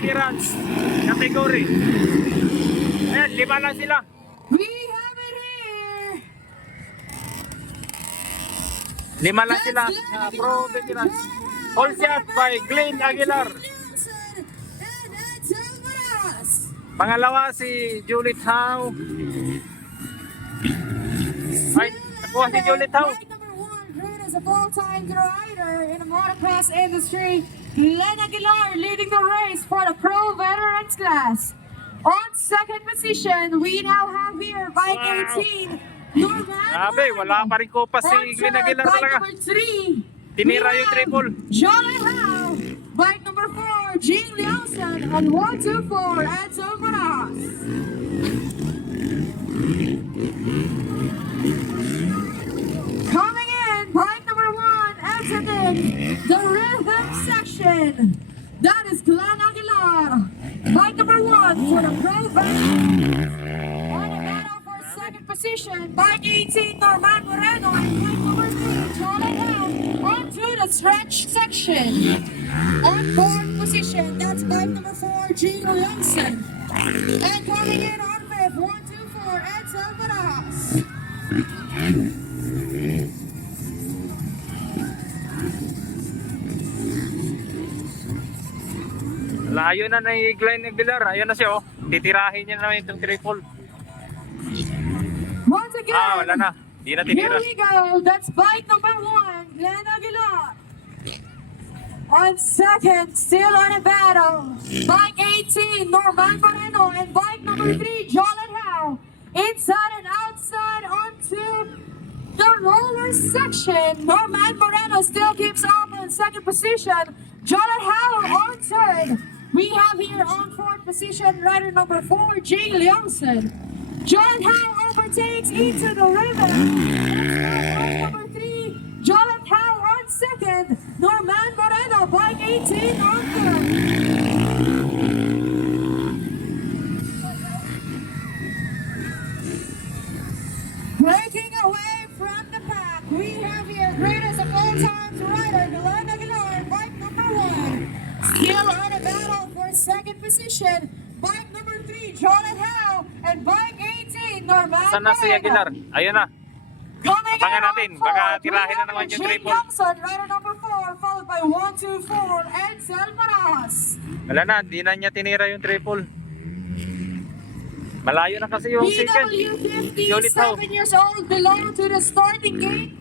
veterans category. Ayan, 5 lang sila. We have it here. 5 lang sila sa pro veterans. All shot by Glen Aguilar. Pangalawa si Juliet Howe. Ay, nakuha si Juliet Howe. Number 1, greatest of all time rider in the motocross industry, Glen Aguilar leading the race for the pro veterans class. On second position, we now have here bike 18, Norman. Grabe, wala pa rin kupas si Glen Aguilar talaga. Bike number 3, Tinira yung triple. Jolly Howe. Bike number 4, Jean Liaosan. And 1, 2, 4, Edsel Maras. Coming in, bike number 1, exiting the rhythm section. That is Glen Aguilar. Bike number 1 for the pro veteran. On the battle for second position, bike 18, Norman Moreno. And bike number 3, Jolly Howe. Onto the stretch section. On fourth position, that's bike number 4, Gino Youngson. And coming in on fifth, 1, 2, 4, Edsel Maras. Layo na ni Glen Aguilar. Ayun na siya, oh. Titirahin niya naman itong triple. Once again, Wala na. Di na here tinira. we go. That's bike number 1, Glen Aguilar. On second, still on a battle, bike 18, Norman Moreno, and bike number 3, Jolly Howe. Inside and outside onto the roller section. Norman Moreno still keeps up in second position. Jolly Howe on third. We have here on fourth position rider number 4, Jay Leongson. Jolly Howe overtakes into the river. Number 3, Jolly Howe on second. Norman Moreno, bike 18 on third. Breaking away from the pack, we have here greatest of all times rider, Glen Aguilar, bike number 1. Still on a battle for second position, bike number 3, Jolly Howe, and bike 18, Norman Saan na si Aguilar? Ayun na. Coming Abangan in natin. on Baka fourth, tirahin we na have naman yung Jake triple. Johnson, rider number 4, followed by 1, 2, 4, Edsel Maras. Wala na, di na niya tinira yung triple. Malayo na kasi yung second. BW50, 7 years old, belong to the starting gate.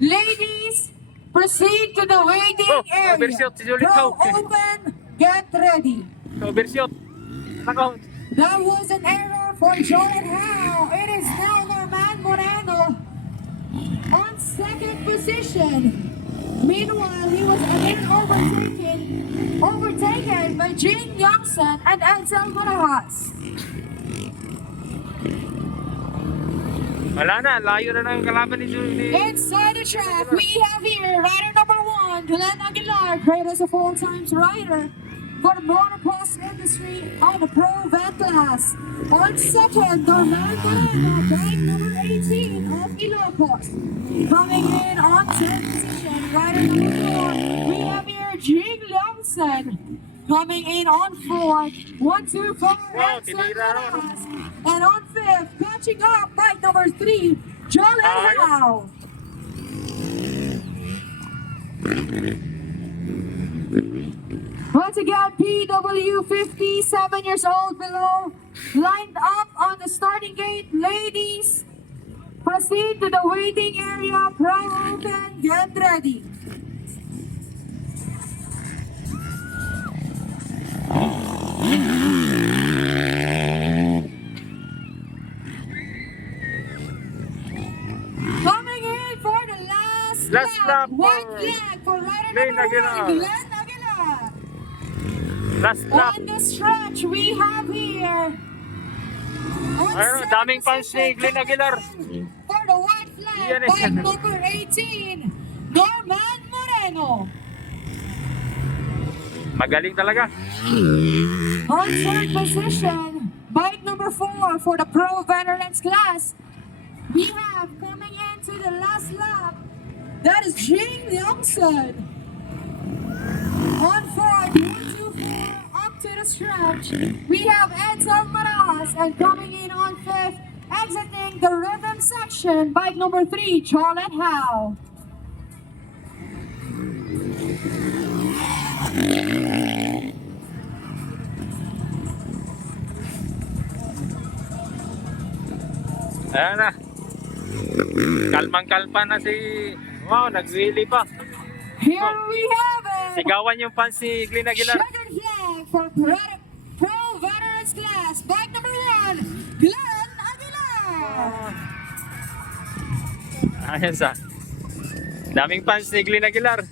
Ladies, proceed to the waiting area. Overshoot si Juliet Pro Howe. open, get ready. Overshoot. Nako. That was an error for Jolly Howe. It is now Norman Moreno on second position. Meanwhile, he was again overtaken by Jane Youngson and Edsel Maras. Wala na, layo na ng kalaban ni Juliet. Inside the track, we have here rider number 1, Glen Aguilar, greatest of all times rider for the motocross industry on the pro vet class. On second, Norman Moreno, bike number 18 of Ilocos. Coming in on third position, rider number 4, we have here Jing Leongson. Coming in on fourth, 1, 2, 4, Wow, tinira ron. and on fifth, catching up, bike number 3, Jolly Howe. Once again, PW50, 7 years old below, lined up on the starting gate. Ladies, proceed to the waiting area. Pro open, get ready. Coming in for the last lap One for flag for rider Glen number Aguilar. 1, Glen Aguilar. Last lap. On the stretch, we have here. Ayun, daming fans ni Glen Aguilar. For the white flag, Yan eh. bike number 18, Norman Moreno. Magaling talaga. On third position, bike number 4 for the pro veterans class. We have coming into the last lap. That is Jing Leongson. On fourth, 1, 2, 4. the stretch, we have Edsel Maras, and coming in on fifth, exiting the rhythm section, bike number 3, Charlotte Howe. Ayan na. Kalmang-kalpa na si... Wow, nag-wheelie pa. Here we have it. Sigawan yung fans si Glen Aguilar. Checkered flag for Pro Veterans Class, bike number 1, Glen Aguilar. Ayun sa. Daming fans ni Glen Aguilar.